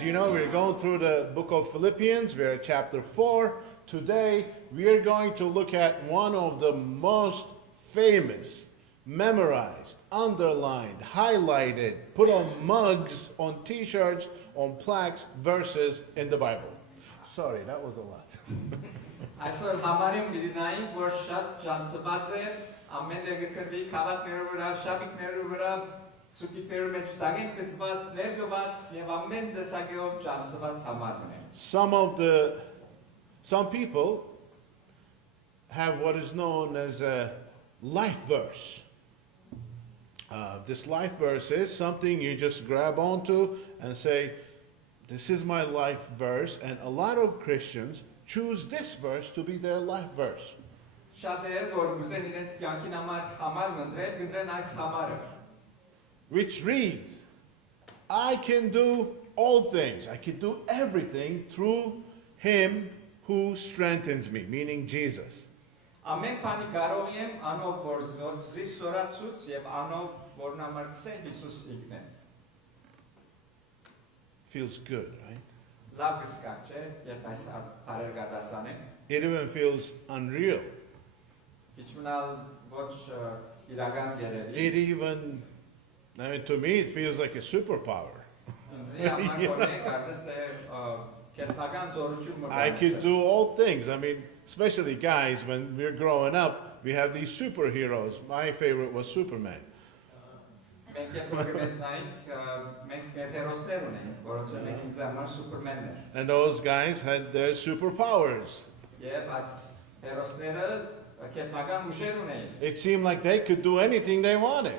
As you know, we're going through the book of Philippians. We're at chapter 4. Today, we are going to look at one of the most famous, memorized, underlined, highlighted, put on mugs, on t-shirts, on plaques, verses in the Bible. Sorry, that was a lot. Այսօր համարում գիտենայի, որ շատ ճանցված է, ամեն դեպքը կրվի քաղաքներու վրա, շաբիկներու վրա, սուկիկներու մեջ տագեն գծված, ներգված եւ ամեն տեսակով ճանցված համարն է. Some people have what is known as a life verse. This life verse is something you just grab onto and say, this is my life verse, and a lot of Christians choose this verse to be their life verse. Which reads, I can do all things, I can do everything through him who strengthens me, meaning Jesus. Feels good, right? It even feels unreal. To me, it feels like a superpower. I could do all things. I mean, especially guys, when we're growing up, we have these superheroes. My favorite was Superman. And those guys had their superpowers. It seemed like they could do anything they wanted.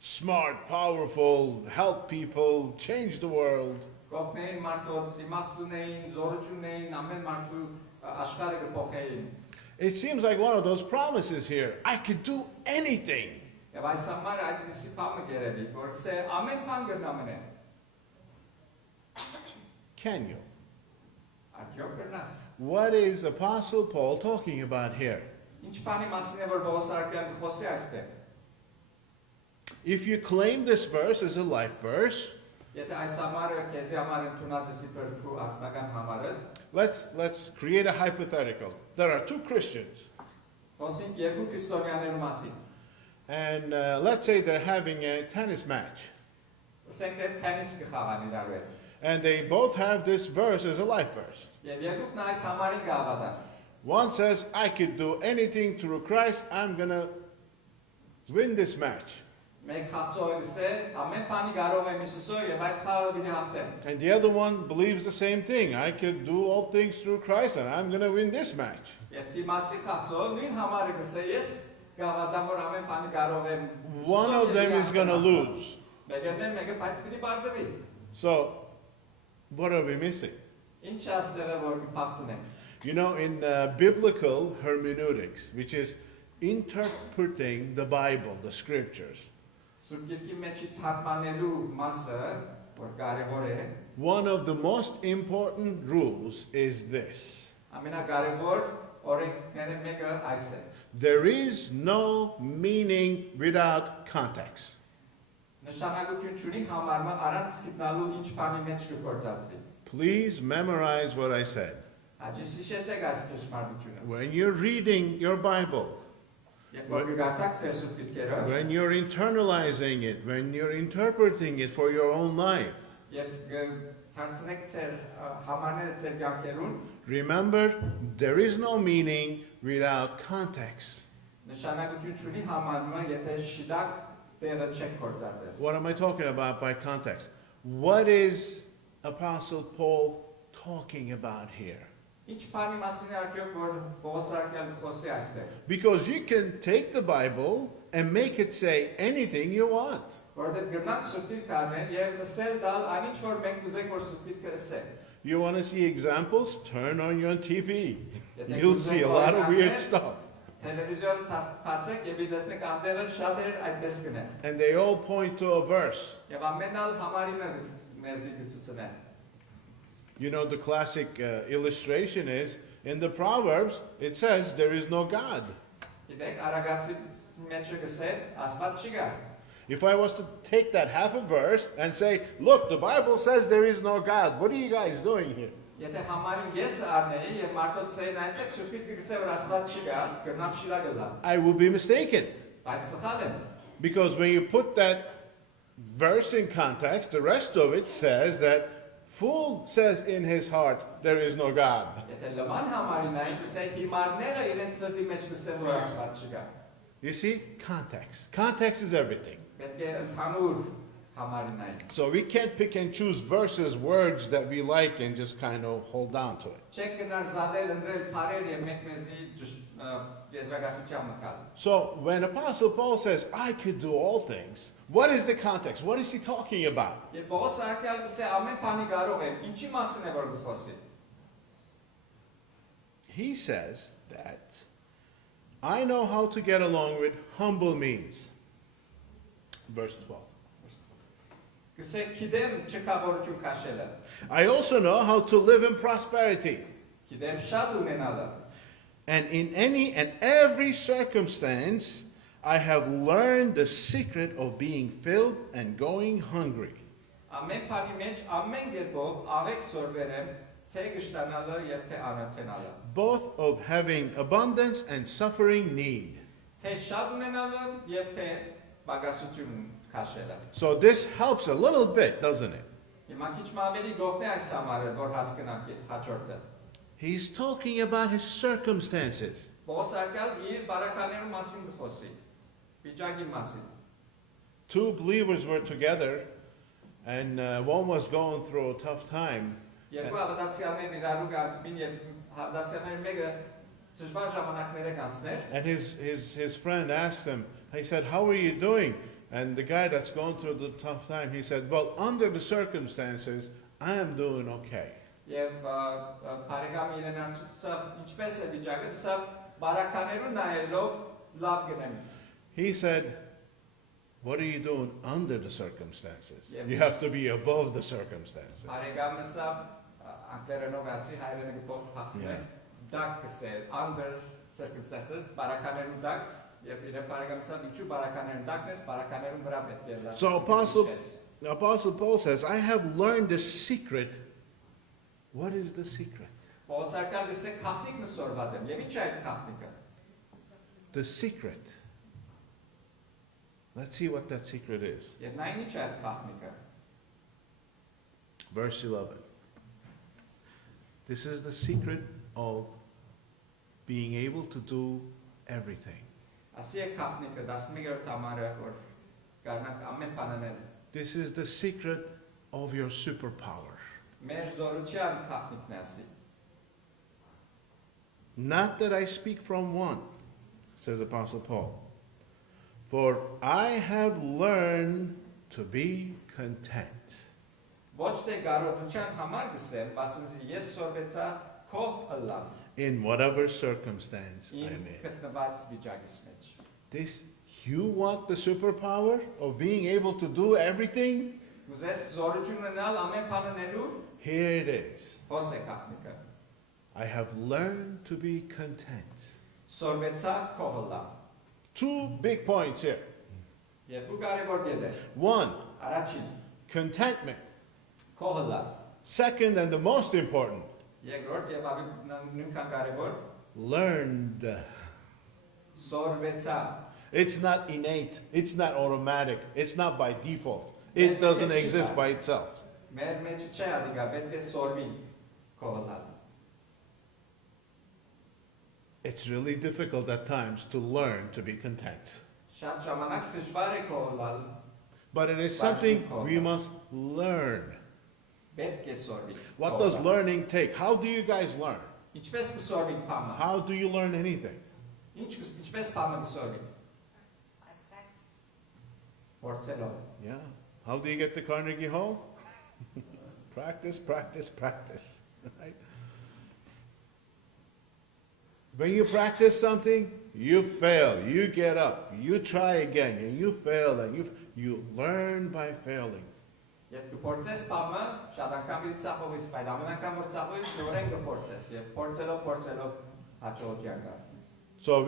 Smart, powerful, help people, change the world. It seems like one of those promises here. I could do anything. Can you? What is Apostle Paul talking about here? If you claim this verse as a life verse, let's create a hypothetical. There are two Christians. And let's say they're having a tennis match. And they both have this verse as a life verse. One says, I could do anything through Christ. I'm going to win this match. And the other one believes the same thing. I could do all things through Christ and I'm going to win this match. One of them is going to lose. So, what are we missing? You know, in biblical hermeneutics, which is interpreting the Bible, the scriptures, one of the most important rules is this. There is no meaning without context. Please memorize what I said. When you're reading your Bible, when you're internalizing it, when you're interpreting it for your own life, remember, there is no meaning without context. What am I talking about by context? What is Apostle Paul talking about here? Because you can take the Bible and make it say anything you want. You want to see examples? Turn on your TV. You'll see a lot of weird stuff. And they all point to a verse. You know, the classic illustration is, in the Proverbs, it says, there is no God. if I was to take that half a verse and say, look, the Bible says there is no God, what are you guys doing here? Եթե համարին ես առնեի եւ մարդոց սեյ նայեցեք շփիտ կգսե որ Աստված չի գա, կրնամ շիրա գլա։ I would be mistaken. Բայց սխալ եմ։ Because when you put that verse in context, the rest of it says that fool says in his heart, there is no God. Եթե լման համարին նայ, կսե հիմարները իրենց սրտի մեջ կսեն որ Աստված չկա։ You see, context. Context is everything. Պետք է ընդհանուր համարին նայ։ So we can't pick and choose verses, words that we like and just kind of hold on to it. Չեք գնար զադել ընդրել փարեր եւ մեկ մեզի եզրակացության մկալ։ So when Apostle Paul says, I could do all things, what is the context? What is he talking about? Եվ Պողոս արկալ կսե ամեն բանի կարող եմ, ինչի մասին է որ գխոսի։ He says that I know how to get along with humble means. Verse 12. Կսե գիտեմ չկավորություն քաշելը։ I also know how to live in prosperity. Գիտեմ շատ ունենալը։ And in any and every circumstance, I have learned the secret of being filled and going hungry. Ամեն բանի մեջ ամեն կերպով աղեք սորվերեմ, թե գշտանալը եւ թե անըթենալը։ Both of having abundance and suffering need. Թե շատ ունենալը եւ թե բագասություն քաշելը։ So this helps a little bit, doesn't it? Հիմա քիչ ավելի գողն է այս համարը, որ հասկանանք հաջորդը։ He's talking about his circumstances. Պողոս արկալ իր բարականերու մասին գխոսի։ Վիճակի մասին։ Two believers were together, and one was going through a tough time. Երկու հավատացյալներ իրարու գարտին եւ հավատացյալների մեկը դժվար ժամանակներ է կանցներ։ And his friend asked him, he said, how are you doing? And the guy that's going through the tough time, he said, well, under the circumstances, I am doing okay. Եվ բարեկամը իրեն արծուցա ինչպես է վիճակը, սա բարականերու նայելով լավ գնեմ։ He said, what are you doing under the circumstances? Yeah, You have to be above the circumstances. Բարեկամը սա անգլերենով ասի հայերենը գփող փախցնե դակ կսե under circumstances բարականերու դակ եւ իրեն բարեկամը սա ինչու բարականերու դակնես բարականերու վրա պետք է լավ։ So Apostle Paul says, I have learned the secret. What is the secret? Պողոս արկալ գսե քախնիկ մսորված եմ եւ ինչ է այդ քախնիկը։ The secret. Let's see what that secret is. Եվ նայն ինչ է այդ քախնիկը։ Verse 11. This is the secret of being able to do everything. Ասի է քախնիկը 11-րդ համարը որ կարնանք ամեն բան անել։ This is the secret of your superpower. Մեր զորության քախնիկն է ասի։ Not that I speak from one, says Apostle Paul, for I have learned to be content. Ոչ թե գարոտության համար գսեմ, բասնզի ես սորվեցա քո հլան։ In whatever circumstance I Իմ may. գտնված վիճակից մեջ։ This, you want the superpower of being able to do everything? Ուզես զորություն ունենալ ամեն բան անելու։ Here it is. Հոս է քախնիկը։ I have learned to be content. Սորվեցա քո հլան։ Two big points here. Երկու կարևոր դեր։ One, Առաջին contentment. քո հլան։ Second, and the most important, Երկրորդ եւ ավելի նույնքան կարևոր learned. սորվեցա։ It's not innate. It's not automatic. It's not by default. It doesn't exist by itself. Մեր մեջ չէ ադիգա, պետք է սորվի քո հլան։ It's really difficult at times to learn to be content. Շատ ժամանակ դժվար է քո հլալ, But it is something we must learn. պետք է սորվի։ What does learning take? How do you guys learn? Ինչպես կսորվի փամը։ How do you learn anything? Ինչպես փամը կսորվի։ Որցելով։ Yeah. How do you get to Carnegie Hall? Practice, practice, practice. Right? When you practice something, you fail, you get up, you try again, and you fail, and you learn by failing. Եվ կփորձես փամը, շատ անգամ դի ցախովից, բայց ամեն անգամ որ ցախովից նորեն կփորձես, եւ փորձելով հաջողության կհասնես։ So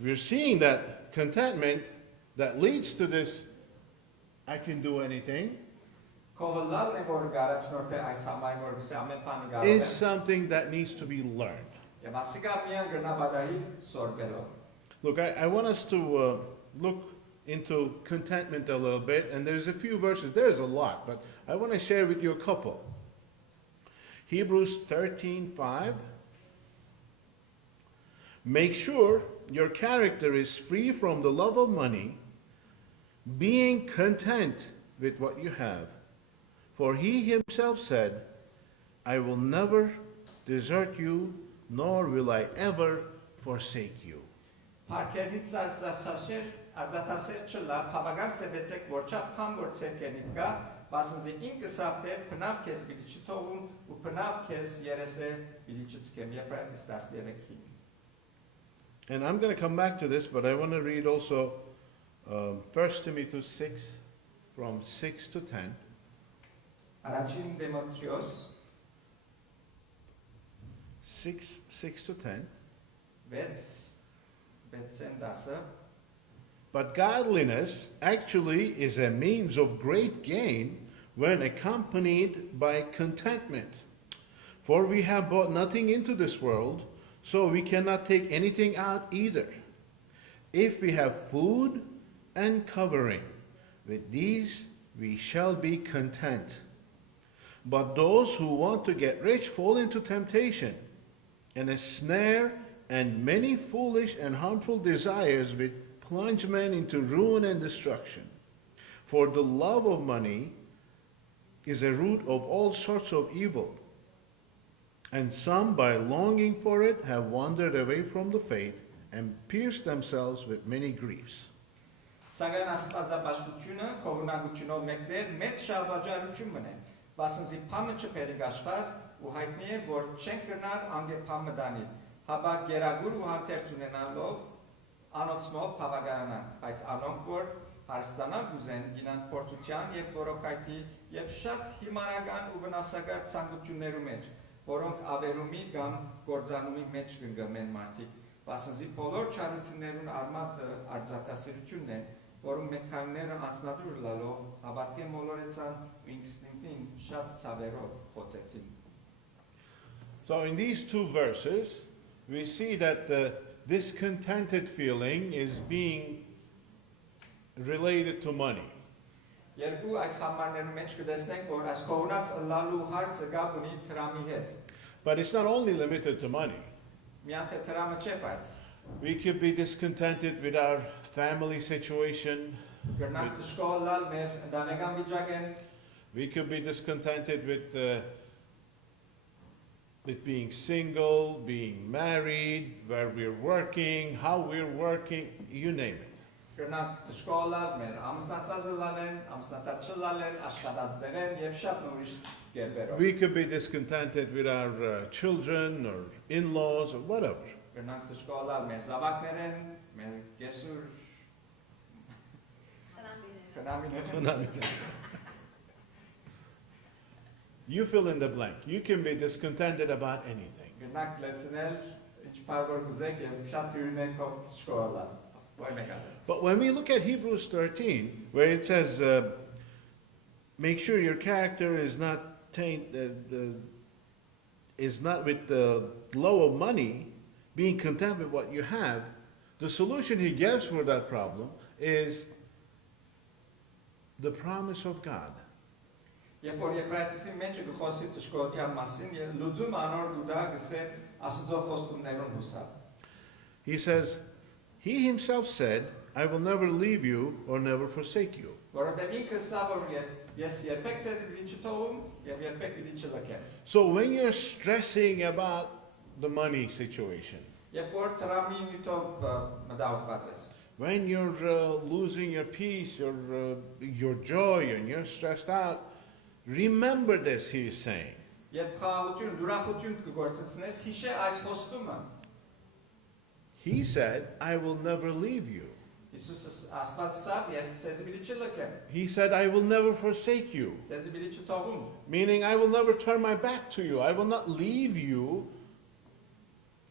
we're seeing that contentment that leads to this I can do anything, Քողլալն է որ գարաչնորթե այս համայն որ գսե ամեն բանը կարող is է։ something that needs to be learned. Եվ ասիկա միան գրնաբադայի սորբելով։ Look, I want us to look into contentment a little bit, and there's a few verses. There's a lot, but I want to share with you a couple. Hebrews 13:5. Make sure your character is free from the love of money, being content with what you have. For he himself said, I will never desert you, nor will I ever forsake you. Parkerից արձատասեր չլա, փավագան սեբեցեք, որ չապ քան որ ցերկենիտ կա, բասնզի ինքը սավտե, պնավ քեզ բիլի չթողում, ու պնավ քեզ երեսե բիլի չցկեմ, Եփրայեցիս 13-ին։ And I'm going to come back to this, but I want to read also 1 Timothy 6, from 6 to 10. Առաջին Դեմոթեոս 6 to 10. 6:10 But godliness actually is a means of great gain when accompanied by contentment. For we have brought nothing into this world, so we cannot take anything out either. If we have food and covering, with these we shall be content. But those who want to get rich fall into temptation and a snare and many foolish and harmful desires which plunge men into ruin and destruction. For the love of money is a root of all sorts of evil. And some, by longing for it, have wandered away from the faith and pierced themselves with many griefs. Սակայն աստվածաբաշխությունը կողնագությունով մեկներ մեծ շահվաճառություն մնե, բասնզի փամը չփերիկ աշխար ու հայտնի է, որ չեն կրնար անգե փամը դանի, հաբա գերագուր ու հանդերձ ունենալով անոցմով փավագարանան, բայց անոնք որ հարստանալ գուզեն գինան փորձության և բորոքայթի և շատ հիմարական ու վնասակար ցանկություններու մեջ, որոնք ավերումի կամ գործանումի մեջ կընկնեն մարդիկ, բասնզի բոլոր չարություններուն արմատը արձատասիրությունն է, որում մեքանները անձնադուր լալով հավատքի մոլորեցան ու ինքնին շատ ցավերով խոցեցին։ So in these two verses, we see that the discontented feeling is being related to money. Երկու այս համարներու մեջ կտեսնենք, որ այս կողնակ լալու հարցը գապ ունի տրամի հետ։ But it's not only limited to money. Միայն թե տրամը չէ, բայց We could be discontented with our family situation. կրնանք դժգոհալ մեր ընտանեկան վիճակեն, We could be discontented with being single, being married, where we're working, how we're working, you name it. կրնանք դժգոհալ մեր ամուսնացածը լալեն, ամուսնացած չլալեն, աշխատած դեղեն և շատ ուրիշ կերպերով։ We could be discontented with our children or in-laws or whatever. Կրնանք դժգոհալ մեր զավակներեն, մեր գեսուր խնամիներեն։ You fill in the blank. You can be discontented about anything. Կրնանք լեցնել, ինչ պարվոր գուզեք և շատ յուրինենքով դժգոհալ։ But when we look at Hebrews 13, where it says, make sure your character is not with the love of money, being content with what you have, the solution he gives for that problem is the promise of God. Երբ որ Եփրայեցիսի մեջ գխոսի դժգոհության մասին, լուծում անոր դուդա գսե Աստծո խոստումներուն հուսա։ He says, he himself said, I will never leave you or never forsake you. Որովհետև ինքը սա որ ես երբեք ձեզ պիտի չթողում եւ երբեք պիտի չլքեմ։ So when you're stressing about the money situation, Երբ որ տրամի նյութով մտահոգված ես, when you're losing your peace, your joy, and you're stressed out, remember this, he is saying. երբ խաղաղություն, ուրախություն կգործեցնես, հիշե այս խոստումը։ He said, I will never leave you. Իսուսը ասված սա ես ձեզ պիտի չլքեմ։ He said, I will never forsake you. Ձեզ պիտի չթողում։ Meaning, I will never turn my back to you. I will not leave you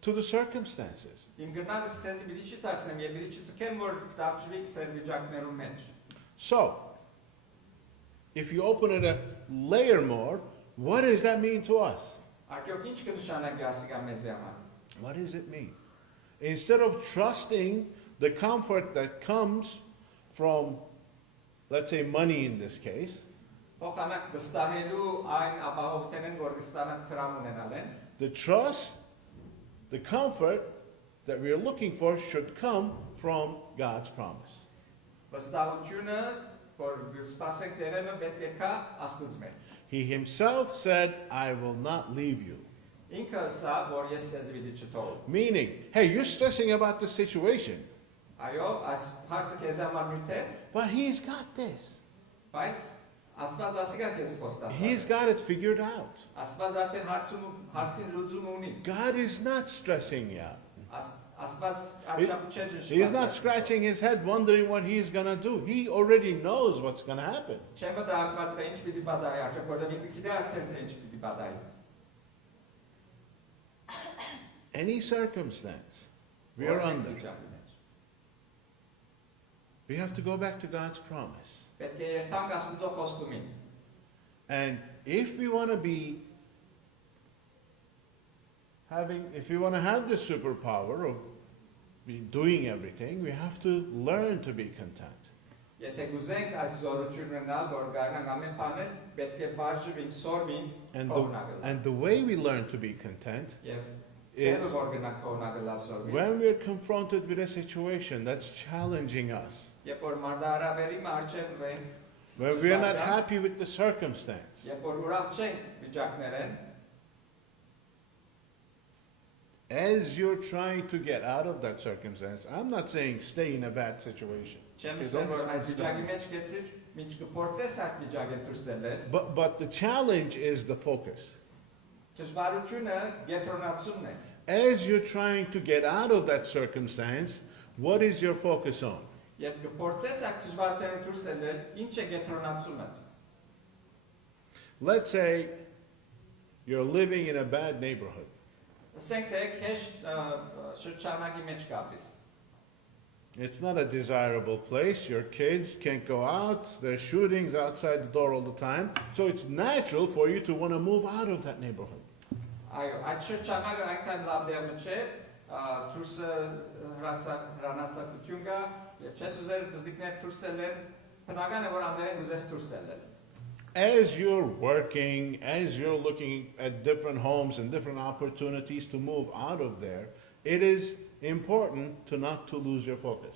to the circumstances. Իմ գնալս ձեզ պիտի չտարսնեմ եւ պիտի չցկեմ որ դարձվի ձեր վիճակներում մեջ։ So, if you open it a layer more, what does that mean to us? Արկեոք ինչ կնշանակի ասիկա մեզի համար։ What does it mean? Instead of trusting the comfort that comes from, let's say, money in this case, Փոխանակ վստահելու այն ապահովությունն, որ կստանան տրամ ունենալ են, the trust, the comfort that we are looking for should come from God's promise. վստահությունը, որ կսպասենք Տերենը պետք է կա Աստծո մեջ։ He himself said, I will not leave you. Ինքը ասա, որ ես ցեզ պիտի չթողեմ։ Meaning, hey, you're stressing about the situation, Այո, այս հարցը քեզ համար նյութ է, but he's got this. բայց Աստված ասիկա քեզ խոստացած։ He's got it figured out. Աստված արդեն հարցին լուծում ունի։ God is not stressing you out. Աստված աչափ չէ ճշմարիտ։ He's not scratching his head wondering what he's going to do. He already knows what's going to happen. Չէ մտահոգված թե ինչ պիտի պատահի, արդեն որտեղ ինքը գիտի արդեն թե ինչ պիտի պատահի։ Any circumstance we are under, we have to go back to God's promise. Պետք է երթանք Աստծո խոստումին։ And if we want to be if we want to have the superpower of doing everything, we have to learn to be content. Եթե գուզենք այս զորությունը ունենալ, որ գարնանք ամեն բանը, պետք է վարժվենք, սորվենք, կողնագել։ And the way we learn to be content Եվ is ցերը որ գնանք կողնագել ասորվենք։ when we're confronted with a situation that's challenging us, Երբ որ մարդահրավերի մարջև ենք, when we're not happy with the circumstance, երբ որ ուրախ չենք վիճակներեն, as you're trying to get out of that circumstance, I'm not saying stay in a bad situation. չեմ Okay, ասել don't որ այդ misunderstand վիճակի me. մեջ կեցիր, ինչ կփորձես այդ վիճակը դուրսել։ But the challenge is the focus. Դժվարությունը գետրոնացումն է։ As you're trying to get out of that circumstance, what is your focus on? Երբ կփորձես այդ դժվարությունից դուրսել, ինչ է գետրոնացումը։ Let's say you're living in a bad neighborhood. Ասենք թե քեզ շրջանագի մեջ կապես։ It's not a desirable place. Your kids can't go out. There's shootings outside the door all the time. So it's natural for you to want to move out of that neighborhood. Այո, այդ շրջանագը այնքան լավ դերն չէ, դուրսը հրանացակություն կա, եւ չես ուզեր բզդիկներ դուրսել են, բնական է որ անդերեն ուզես դուրսել են։ As you're working, as you're looking at different homes and different opportunities to move out of there, it is important to not to lose your focus.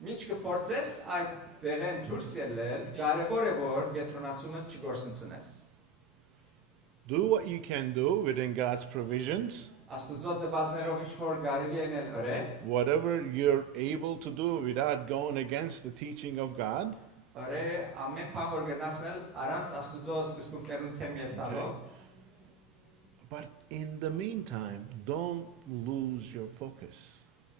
Ինչ կփորձես այդ դերեն դուրս ելնել, կարևոր է որ գետրոնացումը չգործընծնես։ Do what you can do within God's provisions. Աստուծո դվածներով ինչ որ կարելի է նել հրե, Whatever you're able to do without going against the teaching of God. հրե ամեն բան որ գնացնել առանց Աստուծո սկզբունքներուն թեմ երթալով։ But in the meantime, don't lose your focus.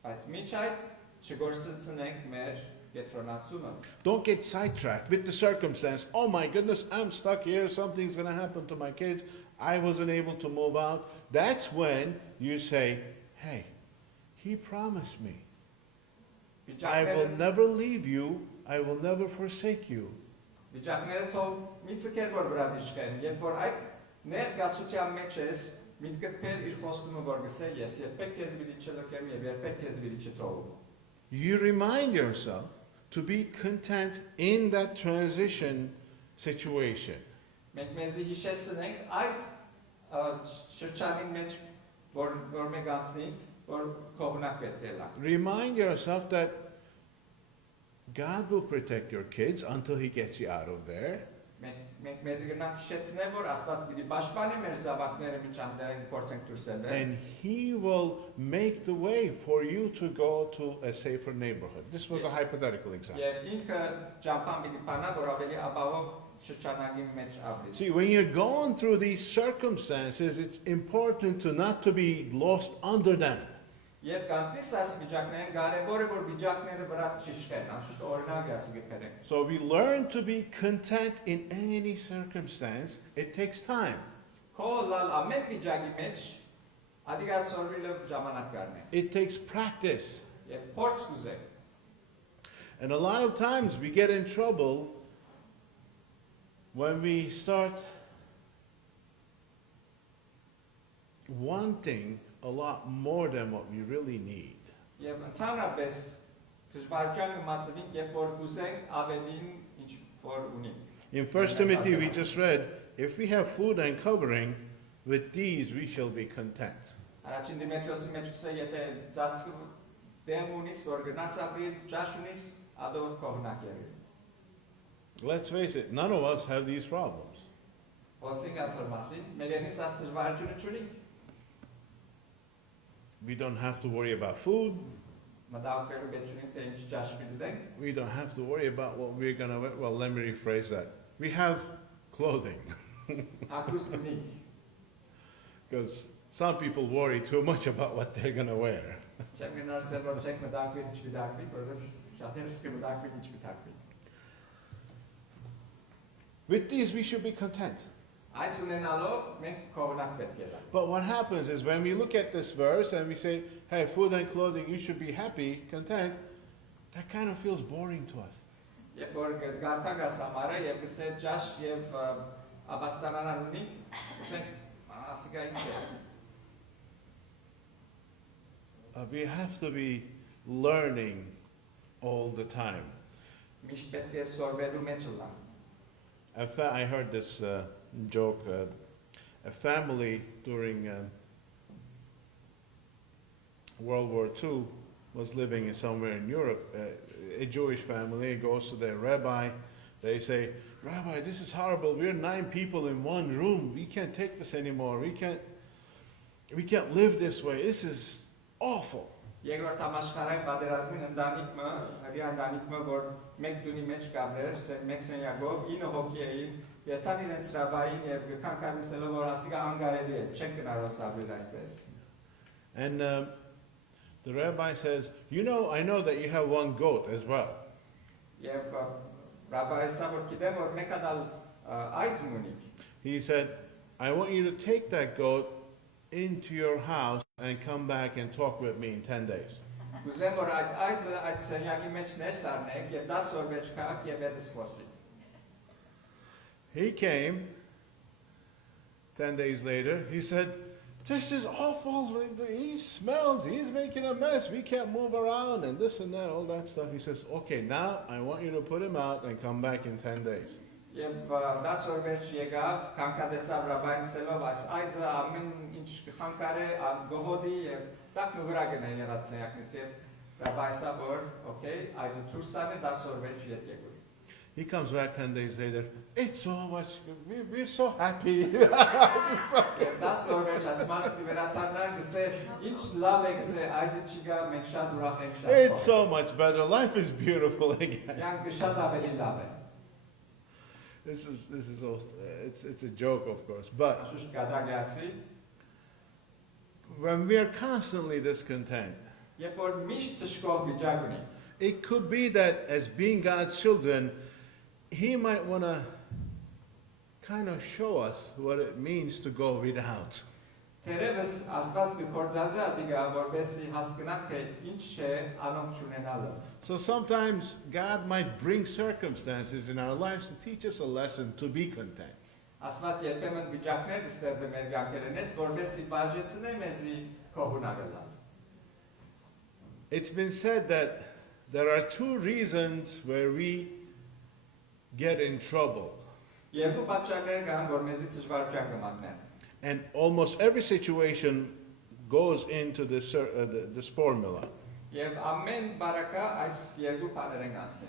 Բայց միջ այդ չգործընծնենք մեր գետրոնացումը։ Don't get sidetracked with the circumstance. Oh my goodness, I'm stuck here. Something's going to happen to my kids. I wasn't able to move out. That's when you say, hey, he promised me. I will never leave you. I will never forsake you. Վիճակները թող մի ցկեր որ վրա դիշկեն, երբ որ այդ ներգացության մեջ ես, միտքդ փեր իր խոստումը որ գսե ես երբեք քեզ պիտի չլքեմ եւ երբեք քեզ պիտի չթողում։ You remind yourself to be content in that transition situation. Մենք մեզի հիշեցնենք այդ շրջանի մեջ որ մենք անցնենք, որ կողնակ պետք է լա։ Remind yourself that God will protect your kids until he gets you out of there. Մենք մեզի գնանք հիշեցնել որ Աստված պիտի պաշտպանի մեր զավակները մինչ անդեն փորձենք դուրսել։ And he will make the way for you to go to a safer neighborhood. This was a hypothetical example. Եվ ինքը ճամփան պիտի փանա որ ավելի ապահով շրջանագի մեջ ապրի։ See, when you're going through these circumstances, it's important to not to be lost under them. Երբ կանցնես այս վիճակներին, կարևոր է որ վիճակները վրա չիշխեն, անշուշտ օրինակ է ասի գտերենք։ So we learn to be content in any circumstance. It takes time. Քոլալ ամեն վիճակի մեջ ադիգա սորվիլը ժամանակ գարնե։ It takes practice. Եվ փորձ կուզե։ And a lot of times we get in trouble when we start wanting a lot more than what we really need, Եվ ընդհանրապես դժվարության կմատնվենք, երբ որ կուզենք ավելին, ինչ որ ունենք։ in 1 Timothy we just read, if we have food and covering, with these we shall be content. Առաջին Դիմետրիոսի մեջ կսե, եթե ծածկ դեմ ունիս, որ գնաս ապրիր, ճաշ ունիս, ադով կողնակ եղիր։ Let's face it, none of us have these problems. Ոսինք ասոր մասին, մերենից աս դժվարությունը չունենք։ We don't have to worry about food. Մտահոգելու պետք չունենք, թե ինչ ճաշ պիտենք։ We don't have to worry about what we're going to wear. Well, let me rephrase that. We have clothing. Հագուստ ունենք։ Because some people worry too much about what they're going to wear. Չեմ գնարսել, որ չենք մտահոգվի, ինչ պիտակվի, որովհետև շատերս կմտահոգվի, ինչ պիտակվի։ With these, we should be content. Այս ունենալով մենք կողնակ պետք է լանք։ But what happens is when we look at this verse and we say, hey, food and clothing, you should be happy, content, that kind of feels boring to us. Երբ որ գարտակ ասամարը եւ գսե ճաշ եւ աբաստանանան ունենք, ասենք, ասիկա ինչ է։ We have to be learning all the time. Միշտ պետք է սորվելու մեջ լանք։ I heard this joke. A family during World War II was living somewhere in Europe. A Jewish family goes to their rabbi. They say, Rabbi, this is horrible. We're 9 people in one room. We can't take this anymore. We can't live this way. This is awful. Երկրորդ համաշխարհային պատերազմին ընտանիքը, հրի ընտանիքը, որ մեկ տունի մեջ կաբրեր, մեկ սենյակով 9 հոգի էին, երթան իրենց ռաբային եւ քանքանիսելով որ ասիկա անգարելի է, չեն գնարոս ապրել այսպես։ And the rabbi says, I know that you have 1 goat as well. Եվ ռաբայսը որ գիտեմ որ մեկ հատ այծ ունի։ He said, I want you to take that goat into your house and come back and talk with me in 10 days. Ուզեմ որ այծը այդ սենյակի մեջ ներս առնեք եւ 10 օր մեջ կաք եւ հետս խոսի։ He came 10 days later. He said, this is awful. He smells. He's making a mess. We can't move around and this and that, all that stuff. He says, okay, now I want you to put him out and come back in 10 days. Եվ 10 օր մեջ եկավ, քանքադեցավ ռաբային սելով, այս այծը ամեն ինչ կխանկարե, գոհոդի եւ տակն ու վրա գնա երած սենյակնից եւ ռաբայսը որ, okay, այծը դուրս տանը 10 օր մեջ ետ եկավ։ He comes back 10 days later. It's so much. We're so happy. Եվ 10 օր մեջ ասմանը վերաթարնան գսե, ինչ լավ է գսե, այծը չկա, մենք շատ ուրախ ենք շատ։ It's so much better. Life is beautiful again. Յանք շատ ավելի լավ է։ This is also, it's a joke, of course, but when we are constantly discontent, it could be that as being God's children, He might want to kind of show us what it means to go without. So sometimes God might bring circumstances in our lives to teach us a lesson to be content. It's been said that there are 2 reasons where we get in trouble. And almost every situation goes into this formula.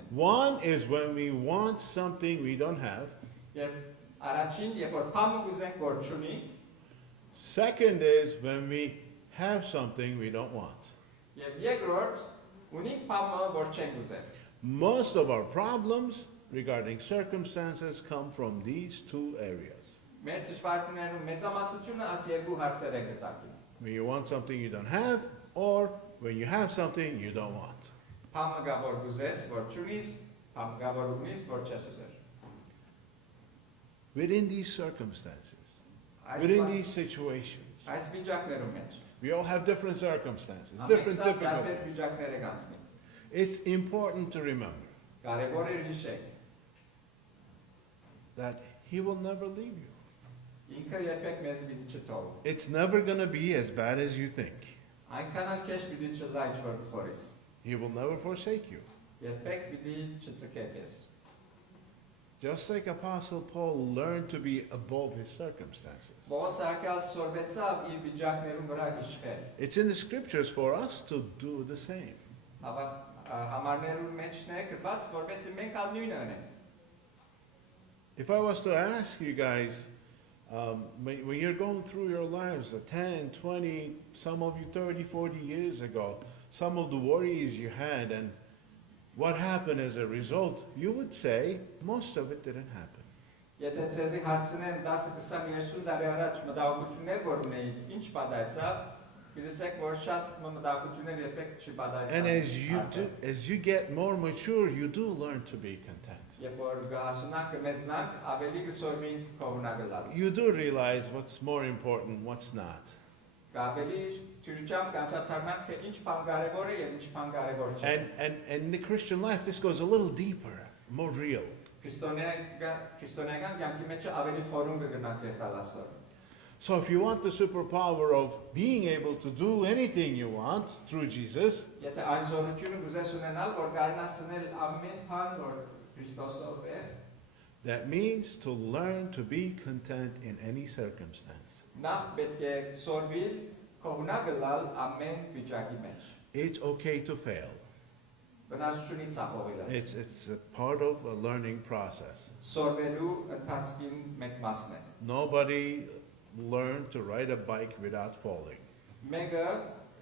One is when we want something we don't have. Second is when we have something we don't want. Most of our problems regarding circumstances come from these 2 areas. When you want something you don't have, or when you have something you don't want. Within these circumstances, within these situations, we all have different circumstances, different difficulties. It's important to remember that He will never leave you. Ինքը երբեք մեզ պիտի չթողի։ It's never going to be as bad as you think. Այնքան էլ քեզ պիտի չլա ինչ որ խորիս։ He will never forsake you. Երբեք պիտի չծկե քեզ։ Just like Apostle Paul learned to be above his circumstances. Պողոս արկալ սորվեցավ իր վիճակներում վրա իշխել։ It's in the scriptures for us to do the same. Համարներում մեջն է գրված, որովհետեւ մենք ալ նույնը անենք։ If I was to ask you guys, when you're going through your lives, 10, 20, some of you 30, 40 years ago, some of the worries you had and what happened as a result, you would say most of it didn't happen. Եթե ցեզի հարցնեն 10-20-30 տարի առաջ մտահոգություններ որ ունեի, ինչ պատահեցավ, գիտեք որ շատ մտահոգություններ երբեք չպատահեցան։ And as you get more mature, you do learn to be content. Երբ որ գահասնակ մեծնակ ավելի գսորմին կողնագլալ։ You do realize what's more important, what's not. Ավելի ճիշտամ կանցաթարնակ թե ինչ բան կարևոր է եւ ինչ բան կարևոր չէ։ And in the Christian life, this goes a little deeper, more real. Քրիստոնեական կյանքի մեջ ավելի խորուն կգնանք երթալասոր։ So if you want the superpower of being able to do anything you want through Jesus, Եթե այս զորությունը գուզես ունենալ, որ կարողանաս սնել ամեն բան, որ Քրիստոսով է, that means to learn to be content in any circumstance. նախ պետք է սորվիլ կողնագլալ ամեն վիճակի մեջ։ It's okay to fail. Վնասչունի ցախողելը։ It's a part of a learning process. Սորվելու ընթացքին մեկ մասն է։ Nobody learned to ride a bike without falling. Մեկը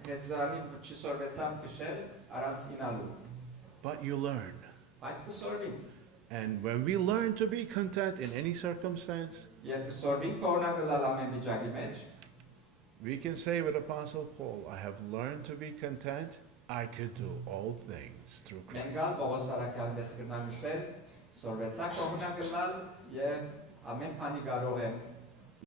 հեծանի չսորվեցամ քշել առանց ինալու։ But you learn. Բայց կսորվի։ And when we learn to be content in any circumstance, Երբ կսորվի կողնագլալ ամեն վիճակի մեջ, we can say with Apostle Paul, I have learned to be content. I could do all things through Christ. մենք ալ Պողոսարական դες կնանցել, սորվեցա կողնագլալ եւ ամեն բանի կարող եմ